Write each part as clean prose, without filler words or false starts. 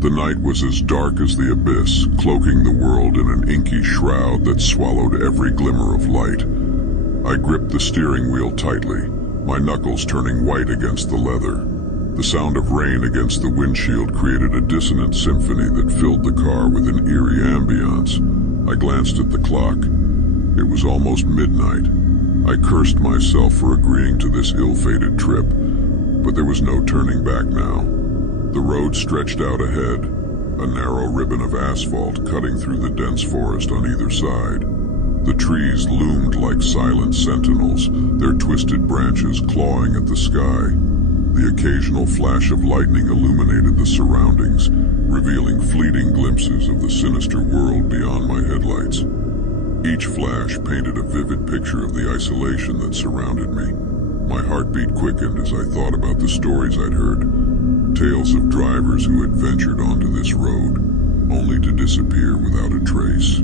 The night was as dark as the abyss, cloaking the world in an inky shroud that swallowed every glimmer of light. I gripped the steering wheel tightly, my knuckles turning white against the leather. The sound of rain against the windshield created a dissonant symphony that filled the car with an eerie ambience. I glanced at the clock. It was almost midnight. I cursed myself for agreeing to this ill-fated trip, but there was no turning back now. The road stretched out ahead, a narrow ribbon of asphalt cutting through the dense forest on either side. The trees loomed like silent sentinels, their twisted branches clawing at the sky. The occasional flash of lightning illuminated the surroundings, revealing fleeting glimpses of the sinister world beyond my headlights. Each flash painted a vivid picture of the isolation that surrounded me. My heartbeat quickened as I thought about the stories I'd heard. Tales of drivers who had ventured onto this road, only to disappear without a trace.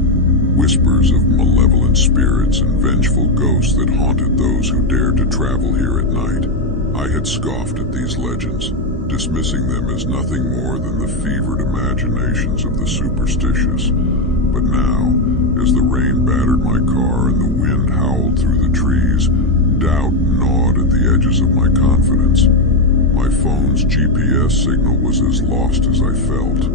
Whispers of malevolent spirits and vengeful ghosts that haunted those who dared to travel here at night. I had scoffed at these legends, dismissing them as nothing more than the fevered imaginations of the superstitious. But now, as the rain battered my car and the wind howled through the trees, doubt gnawed at the edges of my confidence. My phone's GPS signal was as lost as I felt.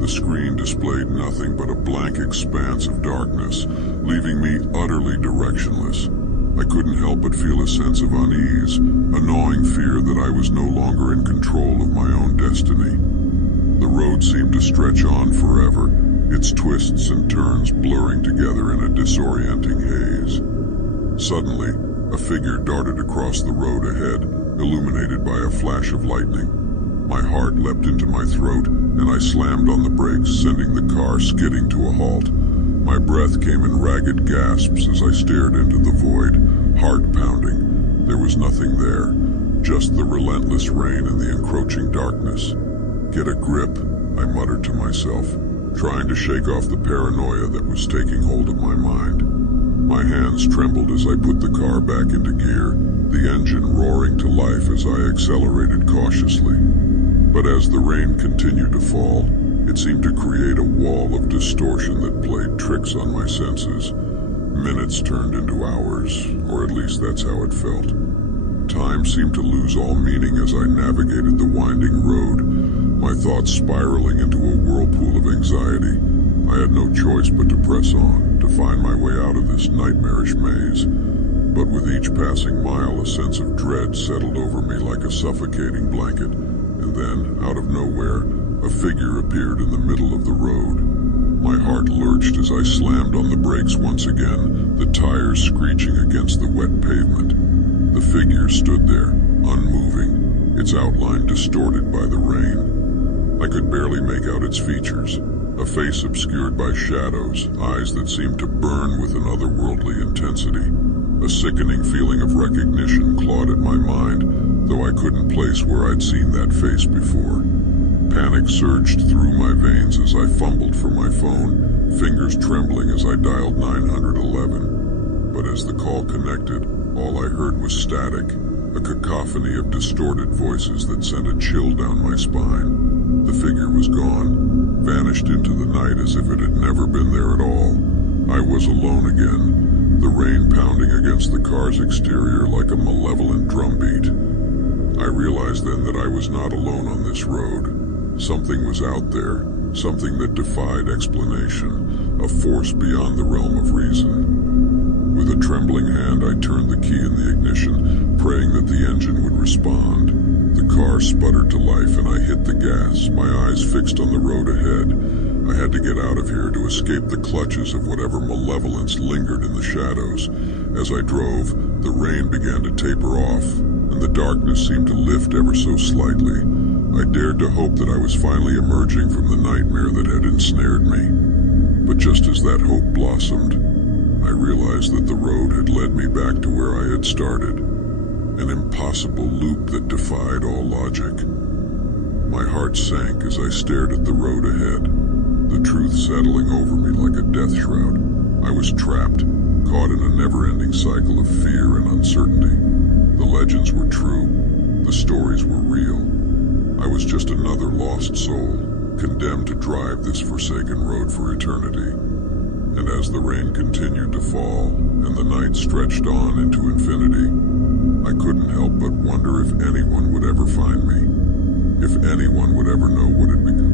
The screen displayed nothing but a blank expanse of darkness, leaving me utterly directionless. I couldn't help but feel a sense of unease, a gnawing fear that I was no longer in control of my own destiny. The road seemed to stretch on forever, its twists and turns blurring together in a disorienting haze. Suddenly, a figure darted across the road ahead, illuminated by a flash of lightning. My heart leapt into my throat, and I slammed on the brakes, sending the car skidding to a halt. My breath came in ragged gasps as I stared into the void, heart pounding. There was nothing there, just the relentless rain and the encroaching darkness. Get a grip, I muttered to myself, trying to shake off the paranoia that was taking hold of my mind. My hands trembled as I put the car back into gear, the engine roaring to life as I accelerated cautiously. But as the rain continued to fall, it seemed to create a wall of distortion that played tricks on my senses. Minutes turned into hours, or at least that's how it felt. Time seemed to lose all meaning as I navigated the winding road, my thoughts spiraling into a whirlpool of anxiety. I had no choice but to press on, to find my way out of this nightmarish maze. But with each passing mile, a sense of dread settled over me like a suffocating blanket. And then, out of nowhere, a figure appeared in the middle of the road. My heart lurched as I slammed on the brakes once again, the tires screeching against the wet pavement. The figure stood there, unmoving, its outline distorted by the rain. I could barely make out its features, a face obscured by shadows, eyes that seemed to burn with an otherworldly intensity. A sickening feeling of recognition clawed at my mind, though I couldn't place where I'd seen that face before. Panic surged through my veins as I fumbled for my phone, fingers trembling as I dialed 911. But as the call connected, all I heard was static, a cacophony of distorted voices that sent a chill down my spine. The figure was gone, vanished into the night as if it had never been there at all. I was alone again, the rain pounding against the car's exterior like a malevolent drumbeat. I realized then that I was not alone on this road. Something was out there, something that defied explanation, a force beyond the realm of reason. With a trembling hand, I turned the key in the ignition, praying that the engine would respond. The car sputtered to life and I hit the gas, my eyes fixed on the road ahead. I had to get out of here to escape the clutches of whatever malevolence lingered in the shadows. As I drove, the rain began to taper off, and the darkness seemed to lift ever so slightly. I dared to hope that I was finally emerging from the nightmare that had ensnared me. But just as that hope blossomed, I realized that the road had led me back to where I had started, an impossible loop that defied all logic. My heart sank as I stared at the road ahead, the truth settling over me like a death shroud. I was trapped, caught in a never-ending cycle of fear and uncertainty. The legends were true, the stories were real. I was just another lost soul, condemned to drive this forsaken road for eternity. And as the rain continued to fall and the night stretched on into infinity, I couldn't help but wonder if anyone would ever find me, if anyone would ever know what had become.